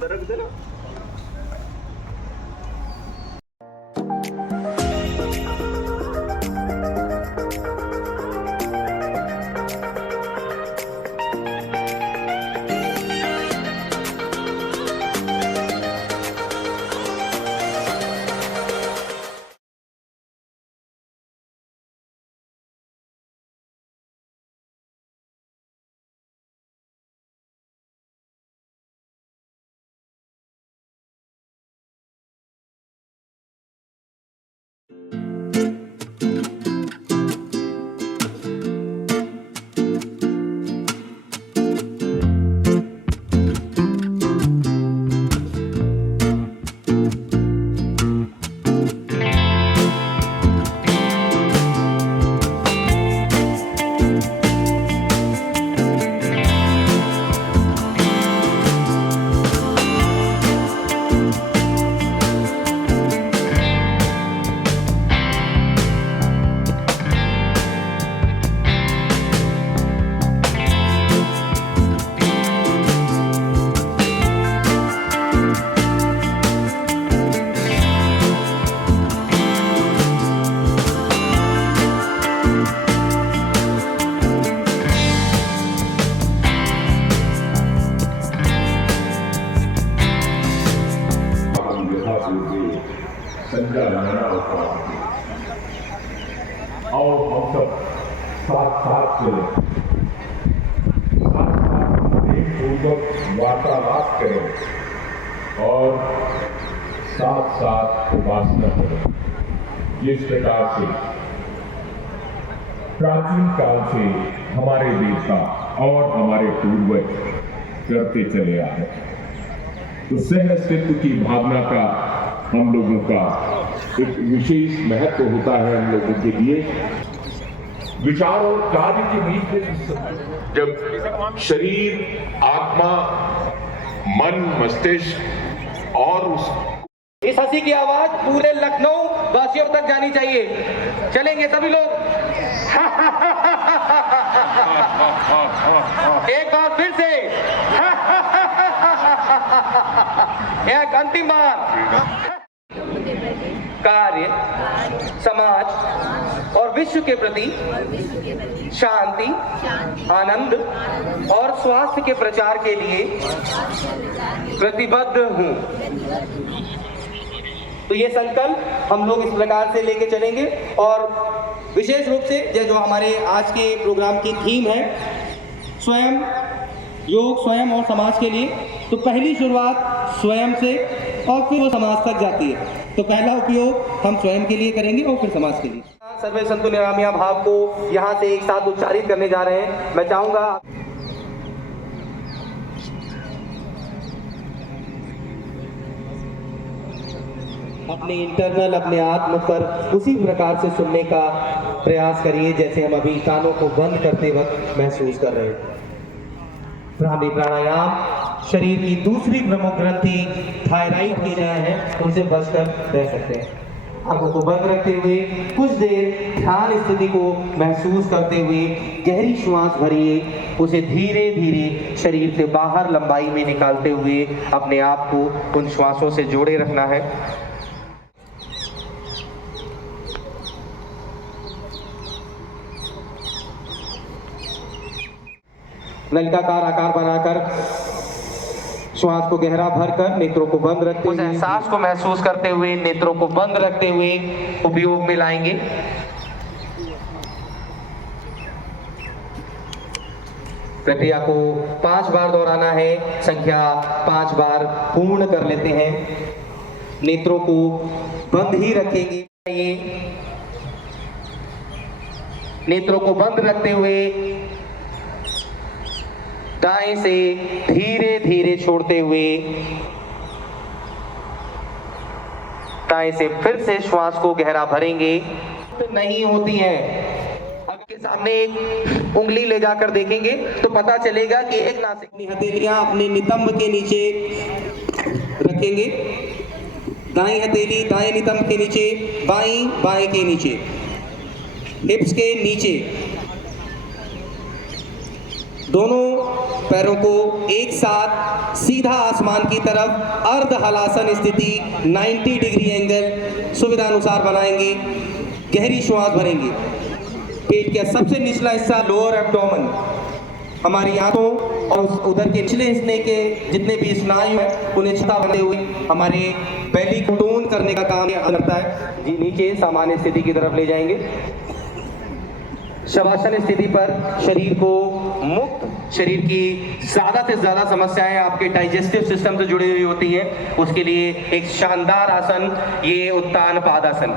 उधर रख देना। संजय लाना होता और हम सब साथ साथ चले, साथ साथ प्रेमपूर्वक वार्तालाप करें और साथ साथ उपासना करें। जिस प्रकार से प्राचीन काल से हमारे देवता और हमारे पूर्वज करते चले आ रहे, तो सह अस्तित्व की भावना का हम लोगों का एक विशेष महत्व होता है। हम लोगों के लिए विचार और कार्य के बीच में जब शरीर, आत्मा, मन, मस्तिष्क और इस हंसी की आवाज पूरे लखनऊ वासियों तक जानी चाहिए। चलेंगे सभी लोग। एक बार फिर से। एक अंतिम बार। कार्य, समाज और विश्व के प्रति शांति, आनंद और स्वास्थ्य के प्रचार के लिए प्रतिबद्ध हूँ। तो ये संकल्प हम लोग इस प्रकार से लेके चलेंगे और विशेष रूप से जो हमारे आज के प्रोग्राम की थीम है स्वयं, योग स्वयं और समाज के लिए, तो पहली शुरुआत स्वयं से और फिर वो समाज तक जाती है। तो पहला उपयोग हम स्वयं के लिए करेंगे और फिर समाज के लिए। सर्वे संतु निरामया भाव को यहाँ से एक साथ उच्चारित करने जा रहे हैं। मैं चाहूंगा अपने इंटरनल, अपने आत्म पर उसी प्रकार से सुनने का प्रयास करिए जैसे हम अभी कानों को बंद करते वक्त महसूस कर रहे हैं। ब्राह्मी प्राणायाम शरीर की दूसरी प्रमुख ग्रंथि थायराइड की रहे हैं, उनसे बचकर रह सकते हैं। आंखों को बंद रखते हुए कुछ देर ध्यान स्थिति को महसूस करते हुए गहरी श्वास भरिए, उसे धीरे धीरे शरीर से बाहर लंबाई में निकालते हुए अपने आप को उन श्वासों से जोड़े रखना है। नलिकाकार आकार बनाकर श्वास को गहरा भरकर नेत्रों को बंद रखते हुए, उस एहसास को महसूस करते हुए नेत्रों को बंद रखते हुए उपयोग में लाएंगे। प्रक्रिया को 5 बार दोहराना है। संख्या 5 बार पूर्ण कर लेते हैं। नेत्रों को बंद ही रखेंगे। नेत्रों को बंद रखते हुए दाएं से धीरे धीरे छोड़ते हुए दाएं से फिर से श्वास को गहरा भरेंगे। नहीं होती है, आपके सामने एक उंगली ले जाकर देखेंगे तो पता चलेगा कि एक नासिक की हथेलियां अपने नितंब के नीचे रखेंगे। दाएं हथेली दाएं नितंब के नीचे, बाएं बाएं के नीचे, हिप्स के नीचे। दोनों पैरों को एक साथ सीधा आसमान की तरफ अर्ध हलासन स्थिति 90 डिग्री एंगल सुविधानुसार बनाएंगे। गहरी श्वास भरेंगे। पेट का सबसे निचला हिस्सा लोअर एब्डोमेन, हमारी आंखों और उधर के निचले हिस्से के जितने भी स्नायु हैं उन्हें छता बनते हुए हमारे बेली को टोन करने का काम करता है। जी नीचे सामान्य स्थिति की तरफ ले जाएंगे। शवासन स्थिति पर शरीर को मुक्त, शरीर की ज़्यादा से ज़्यादा समस्याएं आपके डाइजेस्टिव सिस्टम से जुड़ी हुई होती हैं, उसके लिए एक शानदार आसन ये उत्तान पादासन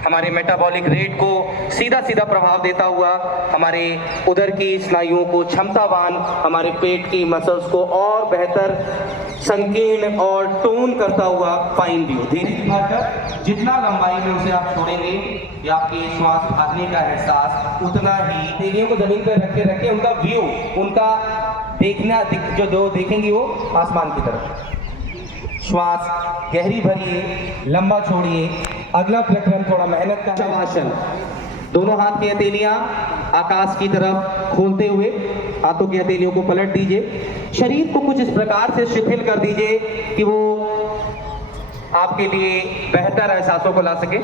हमारे मेटाबॉलिक रेट को सीधा सीधा प्रभाव देता हुआ हमारे उदर की स्नायुओं को क्षमतावान, हमारे पेट की मसल्स को और बेहतर संकीर्ण और टोन करता हुआ फाइन व्यू। धीरे धीरे जितना लंबाई में उसे आप छोड़ेंगे या आपकी श्वास भागने का एहसास उतना ही तेलियों को जमीन पर रखे उनका व्यू, उनका देखना जो देखेंगे वो आसमान की तरफ। श्वास गहरी भरिए, लंबा छोड़िए। अगला प्रक्रम थोड़ा मेहनत का शवासन। दोनों हाथ की हथेलियां आकाश की तरफ खोलते हुए हाथों की हथेलियों को पलट दीजिए। शरीर को कुछ इस प्रकार से शिथिल कर दीजिए कि वो आपके लिए बेहतर एहसासों को ला सके।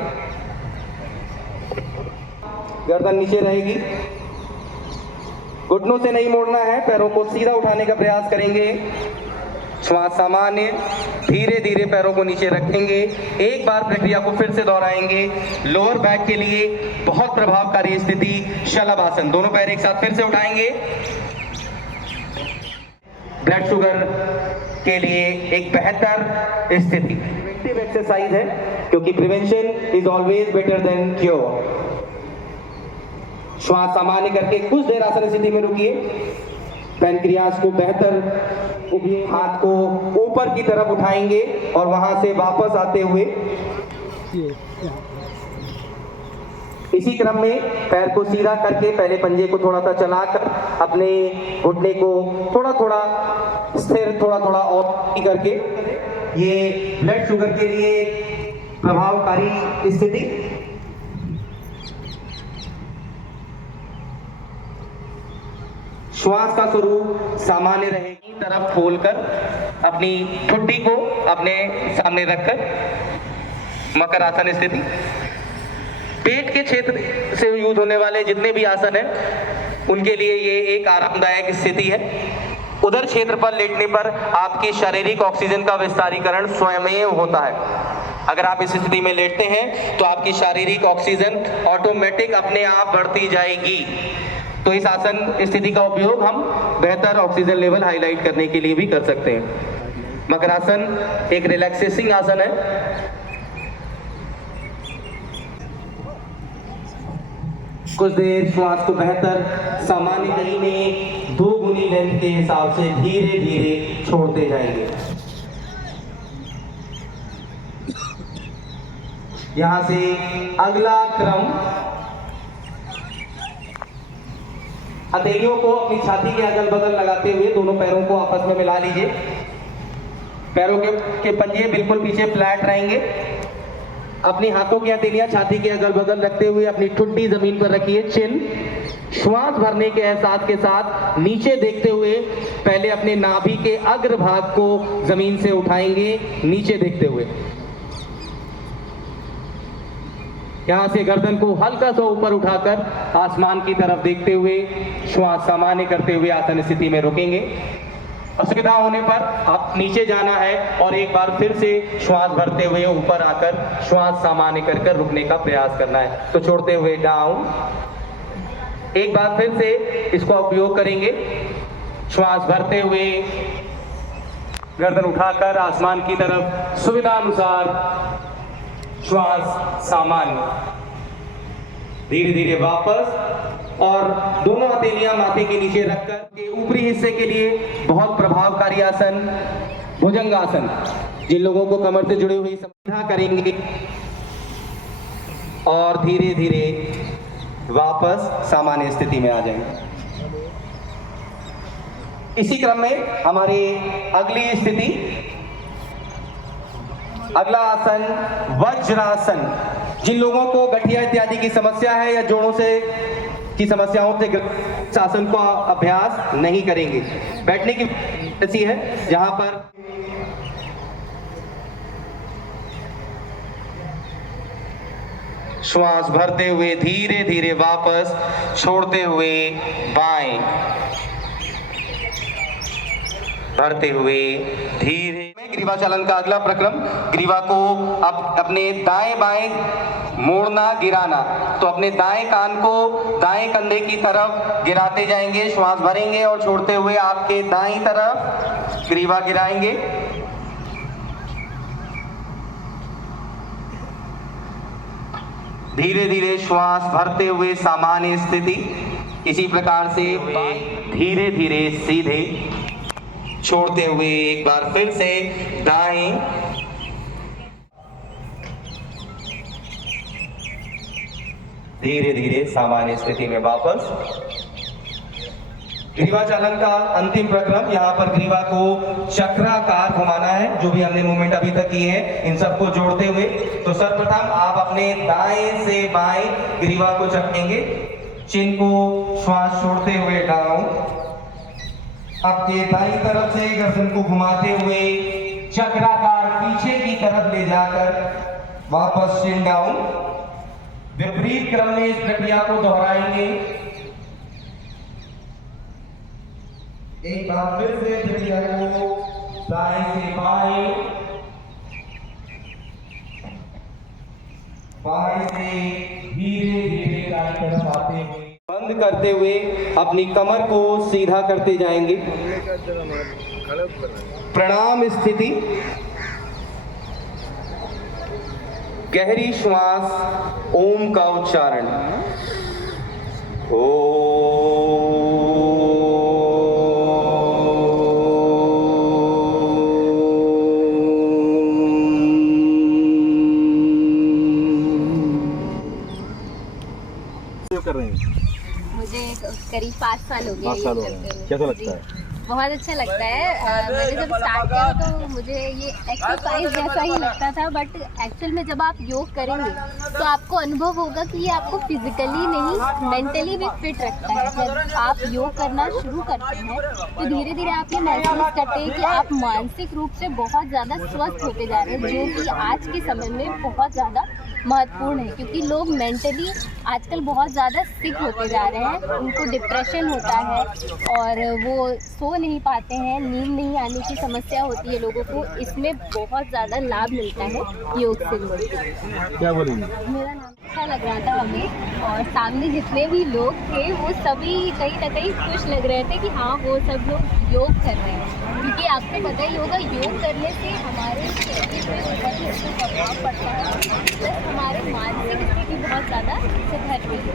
गर्दन नीचे रहेगी, घुटनों से नहीं मोड़ना है, पैरों को सीधा उठाने का प्रयास करेंगे। श्वास सामान्य, धीरे धीरे पैरों को नीचे रखेंगे। एक बार प्रक्रिया को फिर से दोहराएंगे। लोअर बैक के लिए बहुत प्रभावकारी स्थिति शलभासन। दोनों पैर एक साथ फिर से उठाएंगे। ब्लड शुगर के लिए एक बेहतर स्थिति प्रिवेंटिव एक्सरसाइज है, क्योंकि prevention is always better than cure. श्वास सामान्य करके कुछ देर आसन स्थिति में रुकिए। पैनक्रियास को बेहतर, हाथ को ऊपर की तरफ उठाएंगे और वहां से वापस आते हुए इसी क्रम में पैर को सीधा करके पहले पंजे को थोड़ा सा चलाकर अपने घुटने को थोड़ा थोड़ा स्थिर, थोड़ा थोड़ा और करके, ये ब्लड शुगर के लिए प्रभावकारी स्थिति। श्वास का स्वरूप सामान्य रहेगी। तरफ खोलकर अपनी ठुड्डी को अपने सामने रखकर मकर आसन स्थिति। पेट के क्षेत्र से यूज होने वाले जितने भी आसन हैं उनके लिए ये एक आरामदायक स्थिति है। उधर क्षेत्र पर लेटने पर आपकी शारीरिक ऑक्सीजन का विस्तारीकरण स्वयं होता है। अगर आप इस स्थिति में लेटते हैं तो आपकी शारीरिक ऑक्सीजन ऑटोमेटिक अपने आप बढ़ती जाएगी। तो इस आसन स्थिति का उपयोग हम बेहतर ऑक्सीजन लेवल हाईलाइट करने के लिए भी कर सकते हैं। मकरासन एक रिलैक्सेसिंग आसन है। कुछ देर श्वास को बेहतर सामान्य गति में 2 गुनी लेंथ के हिसाब से धीरे धीरे छोड़ते जाएंगे। यहां से अगला क्रम, हथेलियों को अपनी छाती के अगल बगल लगाते हुए दोनों पैरों को आपस में मिला लीजिए। पैरों के पंजे बिल्कुल पीछे फ्लैट रहेंगे। अपनी हाथों की हथेलियां छाती के अगल बगल रखते हुए अपनी ठुड्डी जमीन पर रखिए। चिन श्वास भरने के एहसास के साथ नीचे देखते हुए पहले अपने नाभि के अग्र भाग को जमीन से उठाएंगे, नीचे देखते हुए। यहां से गर्दन को हल्का सा ऊपर उठाकर आसमान की तरफ देखते हुए श्वास सामान्य करते हुए आसन स्थिति में रुकेंगे। असुविधा होने पर आप नीचे जाना है और एक बार फिर से श्वास भरते हुए ऊपर आकर श्वास सामान्य कर रुकने का प्रयास करना है। तो छोड़ते हुए डाउन, एक बार फिर से इसका उपयोग करेंगे। श्वास भरते हुए गर्दन उठाकर आसमान की तरफ सुविधा अनुसार श्वास सामान्य, धीरे धीरे वापस, और दोनों हथेलियां माथे के नीचे रखकर के ऊपरी हिस्से के लिए बहुत प्रभावकारी आसन भुजंगासन। जिन लोगों को कमर से जुड़ी हुई समस्या करेंगे और धीरे धीरे वापस सामान्य स्थिति में आ जाएंगे। इसी क्रम में हमारी अगली स्थिति, अगला आसन वज्रासन। जिन लोगों को गठिया इत्यादि की समस्या है या जोड़ों से की समस्याओं से इस आसन का अभ्यास नहीं करेंगे। बैठने की ऐसी है जहां पर श्वास भरते हुए धीरे धीरे वापस छोड़ते हुए बाएं, भरते हुए धीरे। ग्रीवा चालन का अगला प्रक्रम, ग्रीवा को अपने दाएं बाएं मोड़ना, गिराना। तो अपने दाएं कान को दाएं कंधे की तरफ गिराते जाएंगे, श्वास भरेंगे और छोड़ते हुए आपके दाईं तरफ ग्रीवा गिराएंगे। धीरे धीरे श्वास भरते हुए सामान्य स्थिति। इसी प्रकार से धीरे धीरे सीधे छोड़ते हुए एक बार फिर से दाएं, धीरे धीरे सामान्य स्थिति में वापस। ग्रीवा चालन का अंतिम प्रक्रम, यहाँ पर ग्रीवा को चक्राकार घुमाना है, जो भी हमने मूवमेंट अभी तक किए हैं इन सबको जोड़ते हुए। तो सर्वप्रथम आप अपने दाएं से बाएं ग्रीवा को चखेंगे, चिन को श्वास छोड़ते हुए डाउन, आपके दाईं तरफ से गर्दन को घुमाते हुए चक्राकार पीछे की तरफ ले जाकर वापस चिन डाउन। विपरीत क्रम में इस प्रक्रिया को दोहराएंगे। एक बार फिर से प्रक्रिया को दाएं से बाएं, बाएं से धीरे धीरे दाईं तरफ आते हुए, बंद करते हुए अपनी कमर को सीधा करते जाएंगे। प्रणाम स्थिति। गहरी श्वास, ओम का उच्चारण। कर रहे हैं? मुझे करीब 5 साल हो गए। 5 साल हो गए। कैसा लगता है? बहुत अच्छा लगता है। मैंने जब स्टार्ट किया तो मुझे ये एक्सरसाइज जैसा ही लगता था, बट एक्चुअल में जब आप योग करेंगे तो आपको अनुभव होगा कि ये आपको फिजिकली नहीं मेंटली भी फिट रखता है। जब आप योग करना शुरू करते हैं तो धीरे धीरे आप ये महसूस करते हैं कि आप मानसिक रूप से बहुत ज़्यादा स्वस्थ होते जा रहे हैं, जो कि आज के समय में बहुत ज़्यादा महत्वपूर्ण है। क्योंकि लोग मेंटली आजकल बहुत ज़्यादा सिक होते जा रहे हैं, उनको डिप्रेशन होता है और वो सो नहीं पाते हैं, नींद नहीं आने की समस्या होती है लोगों को। इसमें बहुत ज़्यादा लाभ मिलता है योग से लोगों को। क्या बोलेंगे? मेरा नाम अच्छा लग रहा था हमें, और सामने जितने भी लोग थे वो सभी कहीं ना कहीं खुश लग रहे थे कि हाँ वो सब लोग योग कर रहे हैं। क्योंकि आपको पता ही होगा योग करने से हमारे शरीर में बहुत ही अच्छा प्रभाव पड़ता है, प्लस हमारे मानसिक स्थिति बहुत ज़्यादा सुधरती है।